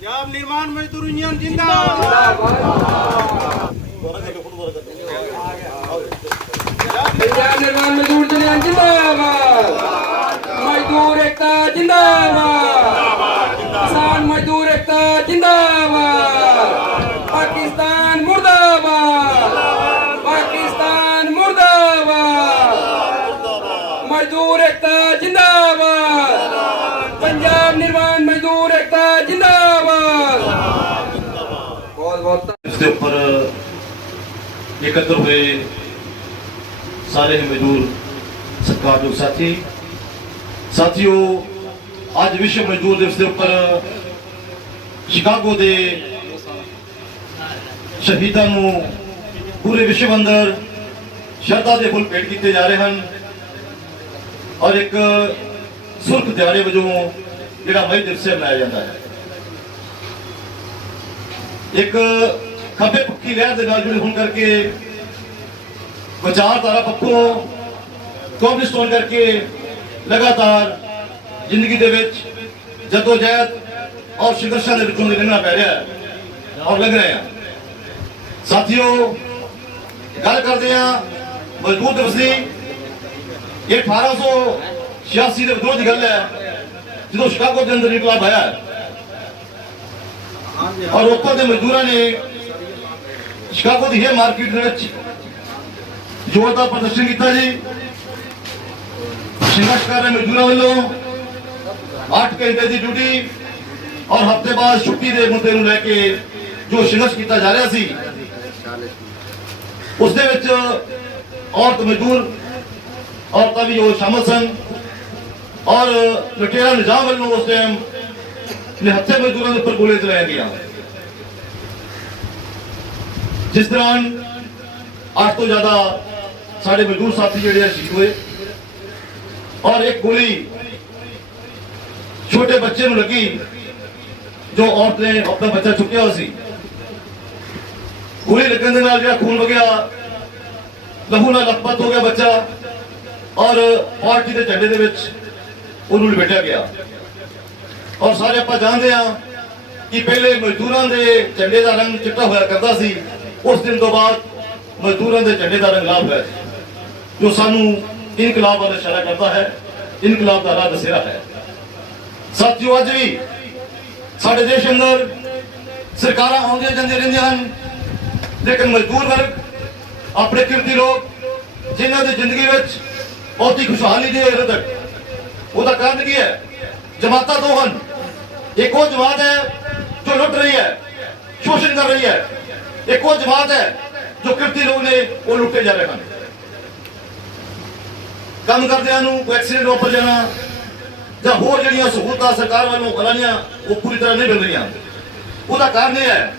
ਪੰਜਾਬ ਨਿਰਮਾਣ ਮਜ਼ਦੂਰ ਯੂਨੀਅਨ ਜਿੰਦਾਬਾਦ। ਪੰਜਾਬ ਨਿਰਮਾਣ ਮਜ਼ਦੂਰ ਯੂਨੀਅਨ ਜਿੰਦਾਬਾਦ। ਮਜ਼ਦੂਰ ਏਕਤਾ ਜਿੰਦਾਬਾਦ ਕਿਸਾਨ ਮਜ਼ਦੂਰ ਏਕਤਾ ਜਿੰਦਾਬਾਦ ਪਾਕਿਸਤਾਨ ਮੁਰਦਾਬਾਦ ਪਾਕਿਸਤਾਨ ਮੁਰਦਾਬਾਦ ਮਜ਼ਦੂਰ ਏਕਤਾ ਜਿੰਦਾਬਾਦ ਪੰਜਾਬ ਨਿਰਮਾਣ ਮਜ਼ਦੂਰ ਏਕਤਾ ਜਿੰਦਾਬਾਦ ਬਹੁਤ ਬਹੁਤ ਇਸ ਦੇ ਉੱਪਰ ਇਕੱਤਰ ਹੋਏ ਸਾਰੇ ਹੀ ਮਜ਼ਦੂਰ ਸਤਿਕਾਰਯੋਗ ਸਾਥੀ। ਸਾਥੀਓ, ਅੱਜ ਵਿਸ਼ਵ ਮਜ਼ਦੂਰ ਦਿਵਸ ਦੇ ਉੱਪਰ ਸ਼ਿਕਾਗੋ ਦੇ ਸ਼ਹੀਦਾਂ ਨੂੰ ਪੂਰੇ ਵਿਸ਼ਵ ਅੰਦਰ ਸ਼ਰਧਾ ਦੇ ਫੁੱਲ ਭੇਟ ਕੀਤੇ ਜਾ ਰਹੇ ਹਨ ਔਰ ਇੱਕ ਸੁਰਖ ਦਿਹਾੜੇ ਵਜੋਂ ਜਿਹੜਾ ਮਈ ਦਿਵਸ ਮਨਾਇਆ ਜਾਂਦਾ ਹੈ। ਇੱਕ ਖੱਬੇ ਪੱਕੀ ਲਹਿਰ ਦੇ ਨਾਲ ਜੁੜੇ ਹੋਣ ਕਰਕੇ ਵਿਚਾਰਧਾਰਾ ਪੱਖੋਂ ਕੋਬਲਸਟੋਨ ਕਰਕੇ ਲਗਾਤਾਰ ਜ਼ਿੰਦਗੀ ਦੇ ਵਿੱਚ ਜਦੋਜਹਿਦ ਔਰ ਸੰਘਰਸ਼ਾਂ ਦੇ ਵਿੱਚੋਂ ਦੀ ਲੰਘਣਾ ਪੈ ਰਿਹਾ ਔਰ ਲੰਘ ਰਹੇ ਆ ਸਾਥੀਓ, ਗੱਲ ਕਰਦੇ ਆ ਮਜ਼ਬੂਤ ਦਿਵਸ ਦੀ। ਇਹ 1886 ਦੇ ਵਿਰੋਧ ਦੀ ਗੱਲ ਹੈ, ਜਦੋਂ ਸ਼ਿਕਾਗੋ ਦੇ ਅੰਦਰ ਇਨਕਲਾਬ ਆਇਆ ਔਰ ਉੱਥੋਂ ਦੇ ਮਜ਼ਦੂਰਾਂ ਨੇ ਸ਼ਿਕਾਗੋ ਦੀ ਹੈ ਮਾਰਕੀਟ ਦੇ ਵਿੱਚ ਜ਼ੋਰ ਦਾ ਪ੍ਰਦਰਸ਼ਨ ਕੀਤਾ ਜੀ। ਸੰਘਰਸ਼ ਕਰ ਰਹੇ ਮਜ਼ਦੂਰਾਂ ਵੱਲੋਂ 8 ਘੰਟੇ ਦੀ ਡਿਊਟੀ ਔਰ ਹਫ਼ਤੇ ਬਾਅਦ ਛੁੱਟੀ ਦੇ ਮੁੱਦੇ ਨੂੰ ਲੈ ਕੇ ਜੋ ਸੰਘਰਸ਼ ਕੀਤਾ ਜਾ ਰਿਹਾ ਸੀ, ਉਸ ਦੇ ਵਿੱਚ ਔਰਤ ਮਜ਼ਦੂਰ, ਔਰਤਾਂ ਵੀ ਜੋ ਸ਼ਾਮਲ ਸਨ ਔਰ ਲਟੇਰਾ ਨਿਜ਼ਾਮ ਵੱਲੋਂ ਉਸ ਟਾਈਮ ਨਿਹੱਥੇ ਮਜ਼ਦੂਰਾਂ ਦੇ ਉੱਪਰ ਗੋਲੇ ਚਲਾਇਆ ਗਿਆ ਜਿਸ ਦੌਰਾਨ ਅੱਠ ਤੋਂ ਜ਼ਿਆਦਾ ਸਾਡੇ ਮਜ਼ਦੂਰ ਸਾਥੀ ਜਿਹੜੇ ਆ ਸ਼ਹੀਦ ਹੋਏ। ਔਰ ਇੱਕ ਗੋਲੀ ਛੋਟੇ ਬੱਚੇ ਨੂੰ ਲੱਗੀ, ਜੋ ਔਰਤ ਨੇ ਆਪਣਾ ਬੱਚਾ ਚੁੱਕਿਆ ਹੋਇਆ ਸੀ। ਗੋਲੀ ਲੱਗਣ ਦੇ ਨਾਲ ਜਿਹੜਾ ਖੂਨ ਵਗਿਆ, ਲਹੂ ਨਾਲ ਲਖਪਤ ਹੋ ਗਿਆ ਬੱਚਾ ਔਰ ਪਾਰਟੀ ਦੇ ਝੰਡੇ ਦੇ ਵਿੱਚ ਉਹਨੂੰ ਲਪੇਟਿਆ ਗਿਆ। ਔਰ ਸਾਰੇ ਆਪਾਂ ਜਾਣਦੇ ਆ ਕਿ ਪਹਿਲੇ ਮਜ਼ਦੂਰਾਂ ਦੇ ਝੰਡੇ ਦਾ ਰੰਗ ਚਿੱਟਾ ਹੋਇਆ ਕਰਦਾ ਸੀ। ਉਸ ਦਿਨ ਤੋਂ ਬਾਅਦ ਮਜ਼ਦੂਰਾਂ ਦੇ ਝੰਡੇ ਦਾ ਰੰਗ ਲਾਲ ਹੋਇਆ ਜੋ ਸਾਨੂੰ ਇਨਕਲਾਬ ਵੱਲ ਇਸ਼ਾਰਾ ਕਰਦਾ ਹੈ, ਇਨਕਲਾਬ ਦਾ ਰਾਹ ਦਸੇਰਾ ਹੈ। ਸਾਥੀਓ, ਅੱਜ ਵੀ ਸਾਡੇ ਦੇਸ਼ ਅੰਦਰ ਸਰਕਾਰਾਂ ਆਉਂਦੀਆਂ ਜਾਂਦੀਆਂ ਰਹਿੰਦੀਆਂ ਹਨ, ਲੇਕਿਨ ਮਜ਼ਦੂਰ ਵਰਗ, ਆਪਣੇ ਕਿਰਤੀ ਲੋਕ, ਜਿਨ੍ਹਾਂ ਦੀ ਜ਼ਿੰਦਗੀ ਵਿੱਚ ਬਹੁਤੀ ਖੁਸ਼ਹਾਲੀ ਦੇ ਰਦਕ ਉਹਦਾ ਕਾਰਨ ਕੀ ਹੈ? ਜਮਾਤਾਂ ਦੋ ਹਨ। ਇੱਕ ਉਹ ਜਮਾਤ ਹੈ ਜੋ ਲੁੱਟ ਰਹੀ ਹੈ, ਸ਼ੋਸ਼ਣ ਕਰ ਰਹੀ ਹੈ। ਇੱਕ ਉਹ ਜਮਾਤ ਹੈ ਜੋ ਕਿਰਤੀ ਲੋਕ ਨੇ ਉਹ ਲੁੱਟੇ ਜਾ ਰਹੇ ਹਨ। ਕੰਮ ਕਰਦਿਆਂ ਨੂੰ ਕੋਈ ਐਕਸੀਡੈਂਟ ਵਾਪਰ ਜਾਣਾ ਜਾਂ ਹੋਰ ਜਿਹੜੀਆਂ ਸਹੂਲਤਾਂ ਸਰਕਾਰ ਵੱਲੋਂ ਕਰਾਈਆਂ ਉਹ ਪੂਰੀ ਤਰ੍ਹਾਂ ਨਹੀਂ ਮਿਲ ਰਹੀਆਂ। ਉਹਦਾ ਕਾਰਨ ਇਹ ਹੈ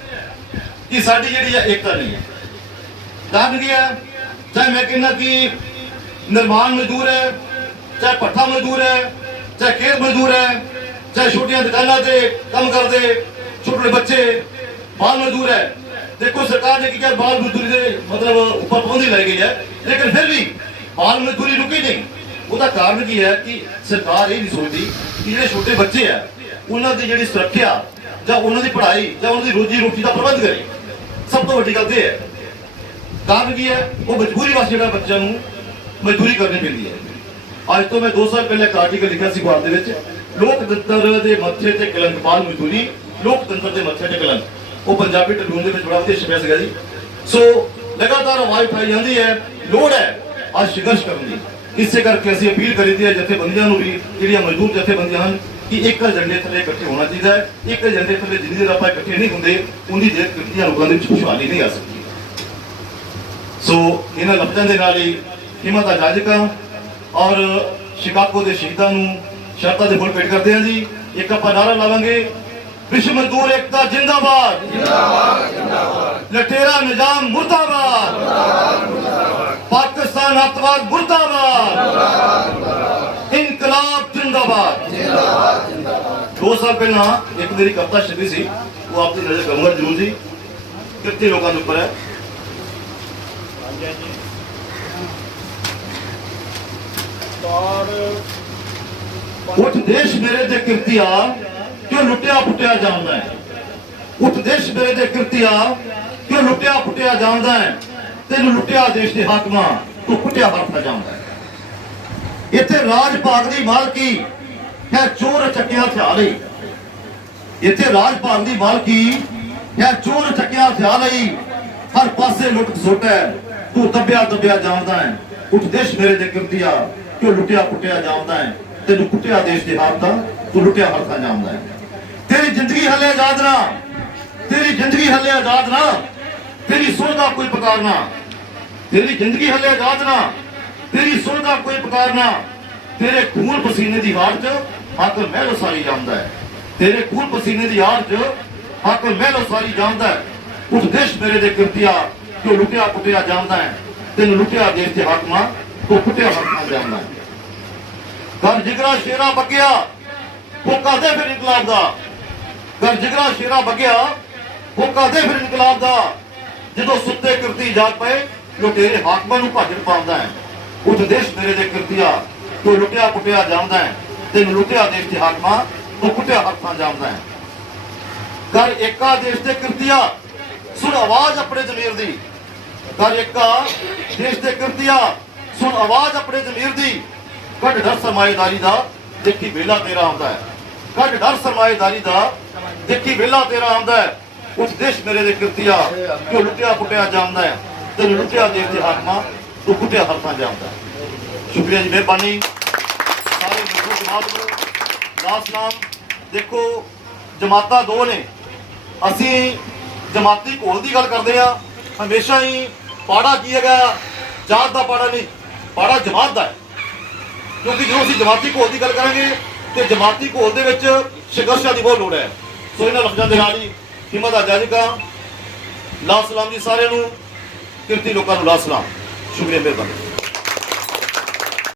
ਕਿ ਸਾਡੀ ਜਿਹੜੀ ਹੈ ਏਕਤਾ ਨਹੀਂ ਹੈ। ਕਾਰਨ ਕੀ ਹੈ? ਚਾਹੇ ਮੈਂ ਕਹਿੰਦਾ ਕਿ ਨਿਰਮਾਣ ਮਜ਼ਦੂਰ ਹੈ, ਚਾਹੇ ਪੱਠਾ ਮਜ਼ਦੂਰ ਹੈ, ਚਾਹੇ ਖੇਤ ਮਜ਼ਦੂਰ ਹੈ, ਚਾਹੇ ਛੋਟੀਆਂ ਦੁਕਾਨਾਂ ਤੇ ਕੰਮ ਕਰਦੇ ਛੋਟੇ ਬੱਚੇ, ਬਾਲ ਮਜ਼ਦੂਰ ਹੈ ਦੇਖੋ ਸਰਕਾਰ ਨੇ ਕੀ ਕਿਹਾ, ਬਾਲ ਮਜ਼ਦੂਰੀ ਦੇ ਮਤਲਬ ਉੱਪਰ ਪਾਬੰਦੀ ਲਾਈ ਗਈ ਹੈ, ਲੇਕਿਨ ਫਿਰ ਵੀ ਬਾਲ ਮਜ਼ਦੂਰੀ ਰੁਕੀ ਨਹੀਂ। ਉਹਦਾ ਕਾਰਨ ਕੀ ਹੈ ਕਿ ਸਰਕਾਰ ਇਹ ਨਹੀਂ ਸੋਚਦੀ ਕਿ ਜਿਹੜੇ ਛੋਟੇ ਬੱਚੇ ਆ, ਉਹਨਾਂ ਦੀ ਜਿਹੜੀ ਸੁਰੱਖਿਆ ਜਾਂ ਉਹਨਾਂ ਦੀ ਪੜ੍ਹਾਈ ਜਾਂ ਉਹਨਾਂ ਦੀ ਰੋਜੀ ਰੋਟੀ ਦਾ ਪ੍ਰਬੰਧ ਕਰੇ। ਸਭ ਤੋਂ ਵੱਡੀ ਗੱਲ ਇਹ ਹੈ। ਕਾਰਨ ਕੀ ਹੈ? ਉਹ ਮਜਬੂਰੀ ਵਾਸਤੇ ਜਿਹੜਾ ਬੱਚਿਆਂ ਨੂੰ ਮਜ਼ਦੂਰੀ ਕਰਨੀ ਪੈਂਦੀ ਹੈ। ਅੱਜ ਤੋਂ ਮੈਂ 2 ਸਾਲ ਪਹਿਲੇ ਇੱਕ ਆਰਟੀਕਲ ਲਿਖਿਆ ਸੀ ਅਖਬਾਰ ਦੇ ਵਿੱਚ, ਲੋਕਤੰਤਰ ਦੇ ਮੱਥੇ ਤੇ ਕਲੰਕ, ਬਾਲ ਮਜ਼ਦੂਰੀ, ਲੋਕਤੰਤਰ ਦੇ ਮੱਥੇ ਤੇ ਕਲੰਕ। ਉਹ ਪੰਜਾਬੀ ਟ੍ਰਿਬਿਊਨ ਦੇ ਵਿੱਚ ਬੜਾ ਵਧੀਆ ਛਪਿਆ ਸੀਗਾ ਜੀ। ਸੋ ਲਗਾਤਾਰ ਆਵਾਜ਼ ਉਠਾਈ ਜਾਂਦੀ ਹੈ, ਲੋੜ ਹੈ ਅੱਜ ਸੰਘਰਸ਼ ਕਰਨ ਦੀ। ਇਸੇ ਕਰਕੇ ਅਸੀਂ ਅਪੀਲ ਕਰੀਦੀ ਹੈ, ਜਥੇਬੰਦੀਆਂ ਨੂੰ ਵੀ ਜਿਹੜੀਆਂ ਮਜ਼ਦੂਰ ਜਥੇਬੰਦੀਆਂ ਹਨ, ਕਿ ਇੱਕ ਏਜੰਡੇ ਥੱਲੇ ਇਕੱਠੇ ਹੋਣਾ ਚਾਹੀਦਾ ਹੈ। ਇੱਕ ਏਜੰਡੇ ਥੱਲੇ ਜਿੰਨੀ ਦੇਰ ਆਪਾਂ ਇਕੱਠੇ ਨਹੀਂ ਹੁੰਦੇ, ਉਨੀ ਦੇਰ ਕਿਰਤੀਆਂ ਲੋਕਾਂ ਦੇ ਵਿੱਚ ਖੁਸ਼ਹਾਲੀ ਨਹੀਂ ਆ ਸਕਦੀ। ਸੋ ਇਹਨਾਂ ਲਫ਼ਜ਼ਾਂ ਦੇ ਨਾਲ ਹੀ ਹਿੰਮਤ ਦਾ ਜਾਜਕਾ ਔਰ ਸ਼ਿਕਾਗੋ ਦੇ ਸ਼ਹੀਦਾਂ ਨੂੰ ਸ਼ਰਤਾਂ ਦੇ ਫੁੱਲ ਭੇਟ ਕਰਦੇ ਹਾਂ ਜੀ। ਇੱਕ ਆਪਾਂ ਨਾਰਾ ਲਾਵਾਂਗੇ। ਵਿਸ਼ਵ ਮਜ਼ਦੂਰ ਏਕਤਾ ਜਿੰਦਾਬਾਦ ਜਿੰਦਾਬਾਦ ਜਿੰਦਾਬਾਦ ਲਟੇਰਾ ਨਿਜ਼ਾਮ ਮੁਰਦਾਬਾਦ ਪਾਕਿਸਤਾਨ ਅੱਤਵਾਦ ਮੁਰਦਾਬਾਦ ਇਨਕਲਾਬ ਜਿੰਦਾਬਾਦ ਜਿੰਦਾਬਾਦ ਦੋ ਸਾਲ ਪਹਿਲਾਂ ਇੱਕ ਮੇਰੀ ਕਵਿਤਾ ਛਪੀ ਸੀ ਉਹ ਆਪ ਦੀ ਨਜ਼ਰ ਕਰੂੰਗਾ ਜ਼ਰੂਰ ਜੀ ਕਿੰਨੇ ਲੋਕਾਂ ਦੇ ਉੱਪਰ ਹੈ ਉੱਠ ਦੇਸ਼ ਕਿਉਂ ਲੁੱਟਿਆ ਪੁੱਟਿਆ ਜਾਂਦਾ ਹੈ। ਉਪਦੇਸ਼ ਮੇਰੇ ਦੇ ਕਿਰਤੀਆ ਕਿ ਲੁੱਟਿਆ ਪੁੱਟਿਆ ਜਾਂਦਾ ਹੈ। ਤੈਨੂੰ ਲੁੱਟਿਆ ਦੇਸ਼ ਦੇ ਹਾਕਮਾਂ, ਤੂੰ ਪੁੱਟਿਆ ਹਰਫਾ ਜਾਂਦਾ ਹੈ। ਇੱਥੇ ਰਾਜ ਭਾਗ ਦੀ ਮਾਲਕੀ ਹੈ ਚੋਰ ਚੱਕਿਆ ਹਥਿਆਰ ਲਈ। ਇੱਥੇ ਰਾਜ ਭਾਗ ਦੀ ਮਾਲਕੀ ਹੈ ਚੋਰ ਚੱਕਿਆ ਹਥਿਆਰ ਲਈ। ਹਰ ਪਾਸੇ ਲੁੱਟ ਖਸੁੱਟ ਹੈ। ਤੂੰ ਦੱਬਿਆ ਦੱਬਿਆ ਜਾਂਦਾ ਹੈ। ਉਪਦੇਸ਼ ਮੇਰੇ ਦੇ ਕਿਰਤੀਆ ਕਿਉਂ ਲੁੱਟਿਆ ਪੁੱਟਿਆ ਜਾਂਦਾ ਹੈ। ਤੈਨੂੰ ਕੁੱਟਿਆ ਦੇਸ਼ ਦੇ ਹਾਕ ਤੂੰ ਲੁੱਟਿਆ ਹਰਥਾ ਜਾਂਦਾ ਹੈ। ਤੇਰੀ ਜ਼ਿੰਦਗੀ ਹੱਲੇ ਆਜ਼ਾਦ ਨਾ। ਤੇਰੀ ਜ਼ਿੰਦਗੀ ਹੱਲੇ ਆਜ਼ਾਦ ਨਾ। ਤੇਰੀ ਸੋਚ ਦਾ ਕੋਈ ਪੁਕਾਰ ਨਾ। ਤੇਰੀ ਜ਼ਿੰਦਗੀ ਹੱਲੇ ਆਜ਼ਾਦ ਨਾ। ਤੇਰੀ ਸੋਚ ਦਾ ਕੋਈ ਪੁਕਾਰ ਨਾ। ਤੇਰੇ ਖੂਨ ਪਸੀਨੇ ਦੀ ਹਾਰ 'ਚ ਹਾਕਮ ਮਹਿਲ ਸਾਰੀ ਜਾਂਦਾ ਹੈ। ਤੇਰੇ ਖੂਨ ਪਸੀਨੇ ਦੀ ਹਾਰ 'ਚ ਹਾਕਮ ਮਹਿਲ ਸਾਰੀ ਜਾਂਦਾ ਹੈ। ਉਸ ਦੇਸ਼ ਮੇਰੇ ਦੇ ਕਿਰਤੀਆ, ਜੋ ਲੁੱਟਿਆ ਕੁੱਟਿਆ ਜਾਂਦਾ ਹੈ। ਤੈਨੂੰ ਲੁੱਟਿਆ ਦੇਸ਼ ਦੇ ਹਾਕਮਾਂ ਤੂੰ ਕੁੱਟਿਆ ਹਾਕਮਾਂ ਜਾਂਦਾ ਹੈ। ਕਰ ਜਿਗਰਾ ਸ਼ੇਰਾ ਬੱਗਿਆ, ਉਹ ਕਾਦੇ ਫਿਰ ਇਨਕਲਾਬ ਦਾ। ਕਰ ਜਿਗਰਾ ਸ਼ੇਰਾ ਬੱਗਿਆ ਉਹ ਕਰਦੇ ਫਿਰ ਇਨਕਲਾਬ ਦਾ। ਜਦੋਂ ਸੁੱਤੇ ਕਿਰਤੀ ਜਾਗ ਪਏ, ਲੁਟੇਰੇ ਹਾਕਮਾਂ ਨੂੰ ਭਾਜੜ ਪਾਉਂਦਾ ਹੈ। ਉੱਠ ਦੇਸ਼ ਮੇਰੇ ਦੇ ਕਿਰਤੀਆ, ਤੂੰ ਲੁੱਟਿਆ ਪੁੱਟਿਆ ਜਾਂਦਾ ਹੈ ਤੈਨੂੰ ਲੁੱਟਿਆ ਦੇਸ਼ ਦੇ ਹਾਕਮਾਂ ਤੂੰ ਕੁੱਟਿਆ ਹੱਥਾਂ ਜਾਂਦਾ ਹੈ। ਕਰ ਏਕਾ ਦੇਸ਼ ਦੇ ਕਿਰਤੀਆ, ਸੁਣ ਆਵਾਜ਼ ਆਪਣੇ ਜ਼ਮੀਰ ਦੀ। ਕਰ ਏਕਾ ਦੇਸ਼ ਦੇ ਕਿਰਤੀਆ, ਸੁਣ ਆਵਾਜ਼ ਆਪਣੇ ਜ਼ਮੀਰ ਦੀ। ਕੱਢ ਡਰ ਸਰਮਾਏਦਾਰੀ ਦਾ, ਦੇਖੀ ਵੇਲਾ ਤੇਰਾ ਆਉਂਦਾ ਹੈ। ਕੱਢ ਡਰ ਸਰਮਾਏਦਾਰੀ ਦਾ ਦੇਖੀ ਵੇਲਾ ਤੇਰਾ ਆਉਂਦਾ ਹੈ। ਉਸ ਦੇਸ਼ ਮੇਰੇ ਦੇ ਕਿਰਤੀਆ, ਜੋ ਲੁੱਟਿਆ ਪੁੱਟਿਆ ਜਾਂਦਾ ਹੈ ਤੇ ਲੁੱਟਿਆ ਦੇਸ਼ ਦੇ ਹਾਕਮਾਂ ਤੂੰ ਕੁੱਟਿਆ ਹੱਥਾਂ ਜਾਂਦਾ ਹੈ। ਸ਼ੁਕਰੀਆ ਜੀ ਮਿਹਰਬਾਨੀ। ਸਾਰੇ ਮਜ਼ਦੂਰ ਜਮਾਤ ਨੂੰ ਲਾਸ ਨਾਮ। ਦੇਖੋ, ਜਮਾਤਾਂ ਦੋ ਨੇ। ਅਸੀਂ ਜਮਾਤੀ ਘੋਲ ਦੀ ਗੱਲ ਕਰਦੇ ਆ ਹਮੇਸ਼ਾ ਹੀ ਪਾੜਾ ਕੀ ਹੈਗਾ? ਜਾਤ ਦਾ ਪਾੜਾ ਨਹੀਂ, ਪਾੜਾ ਜਮਾਤ ਦਾ ਹੈ। ਕਿਉਂਕਿ ਜਦੋਂ ਅਸੀਂ ਜਮਾਤੀ ਘੋਲ ਦੀ ਗੱਲ ਕਰਾਂਗੇ, ਤੇ ਜਮਾਤੀ ਘੋਲ ਦੇ ਵਿੱਚ ਸੰਘਰਸ਼ਾਂ ਦੀ ਬਹੁਤ ਲੋੜ ਹੈ। ਸੋ ਇਹਨਾਂ ਲਫ਼ਜ਼ਾਂ ਦੇ ਨਾਲ ਹੀ ਹਿੰਮਤ ਆ ਜਾਜਿਕਾ ਲਾ ਸਲਾਮ ਜੀ ਸਾਰਿਆਂ ਨੂੰ, ਕਿਰਤੀ ਲੋਕਾਂ ਨੂੰ ਲਾ ਸਲਾਮ। ਸ਼ੁਕਰੀਆ ਮਿਹਰਬਾਨੀ।